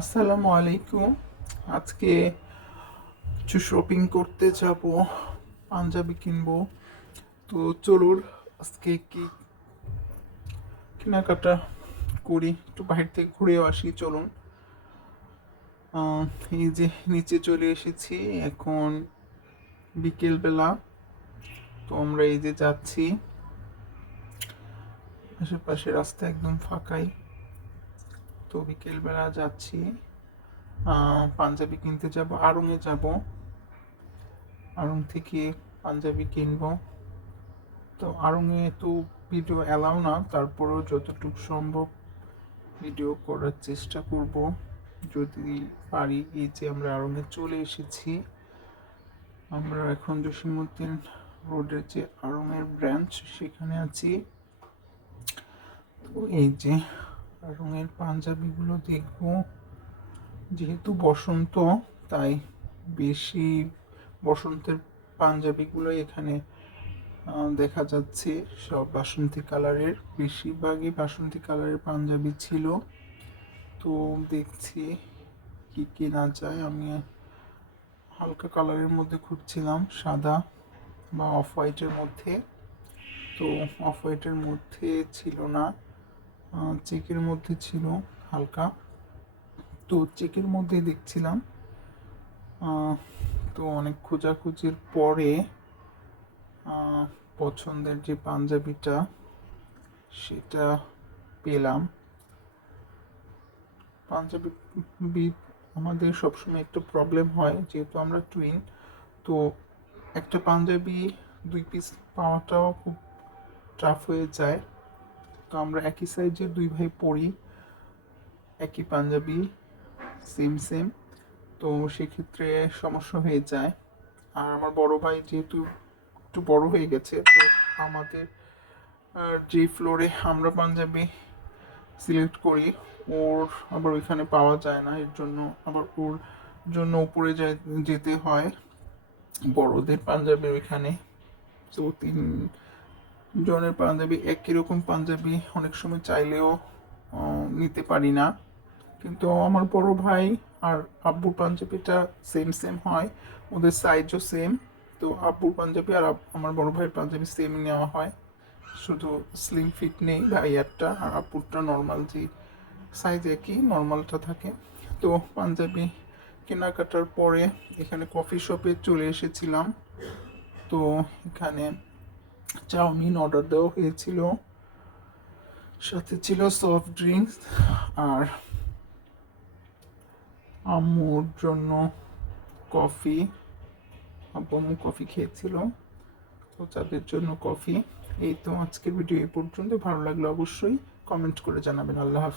আসসালামু আলাইকুম। আজকে কিছু শপিং করতে যাব, পাঞ্জাবি কিনবো। তো চলুন আজকে কি কেনাকাটা করি, একটু বাইরে থেকে ঘুরেও আসি, চলুন। এই যে নিচে চলে এসেছি, এখন বিকেলবেলা। তো আমরা এই যে যাচ্ছি, আশেপাশে রাস্তা একদম ফাঁকাই। তো বিকেলবেলা যাচ্ছি। পাঞ্জাবি কিনতে যাব আড়ংয়ে যাব। আড়ং থেকে পাঞ্জাবি কিনবো। তো আড়ংয়ে তো ভিডিও অ্যালাউ না, তারপরেও যতটুকু সম্ভব ভিডিও করার চেষ্টা করব। যদি পারি এই যে আমরা আড়ংয়ে চলে এসেছি, আমরা এখন জসিমুদ্দিন রোডের যে আড়ংয়ের ব্রাঞ্চ সেখানে আছি। তো এই যে রঙের পাঞ্জাবিগুলো দেখব। যেহেতু বসন্ত, তাই বেশি বসন্তের পাঞ্জাবিগুলো এখানে দেখা যাচ্ছে। সব বাসন্তী কালারের, বেশিরভাগই বাসন্তী কালারের পাঞ্জাবি ছিল। তো দেখছি কি কেনা যায়। আমি হালকা কালারের মধ্যে খুঁজছিলাম, সাদা বা অফ হোয়াইটের মধ্যে। তো অফ হোয়াইটের মধ্যে ছিল না। চেকের মধ্যে ছিল হালকা। তো চেকের মধ্যে দেখছিলাম। তো অনেক খোঁজাখুঁজির পরে পছন্দের যে পাঞ্জাবিটা, সেটা পেলাম। পাঞ্জাবি আমাদের সবসময় একটু প্রবলেম হয়, যেহেতু আমরা টুইন তো একটা পাঞ্জাবি দুই পিস পাওয়াটাও খুব টাফ হয়ে যায়। আমরা একই সাইজের দুই ভাই পড়ি। একই পাঞ্জাবি সেম সেম তো সেক্ষেত্রে সমস্যা হয়ে যায়। আর আমার বড় ভাই যেহেতু একটু বড় হয়ে গেছে, তো আমাদের যে ফ্লোরে আমরা পাঞ্জাবি সিলেক্ট করি, ওর আবার ওইখানে পাওয়া যায় না। এর জন্য আবার ওর জন্য উপরে যেতে হয়। বড়দের পাঞ্জাবি ওইখানে। তো তিন জনের পাঞ্জাবি একই রকম পাঞ্জাবি অনেক সময় চাইলেও নিতে পারি না। কিন্তু আমার বড় ভাই আর আব্বুর পাঞ্জাবিটা সেম সেম হয়। ওদের সাইজও সেম তো আব্বুর পাঞ্জাবি আর আমার বড় ভাইয়ের পাঞ্জাবি সেম নেওয়া হয়। শুধু স্লিম ফিট নেই ভাইয়ারটা আর আব্বুরটা নর্মাল যে সাইজ একই নর্মালটা থাকে। তো পাঞ্জাবি কেনাকাটার পরে এখানে কফি শপে চলে এসেছিলাম। তো এখানে চাউমিন অর্ডার দেওয়া হয়েছিল। সাথে ছিল সফট ড্রিঙ্কস আর আম্মুর জন্য কফি আব্বু কফি খেয়েছিল। তো তাদের জন্য কফি এই তো আজকের ভিডিও এই পর্যন্ত ভালো লাগলে অবশ্যই কমেন্ট করে জানাবেন। আল্লাহ হাফিজ।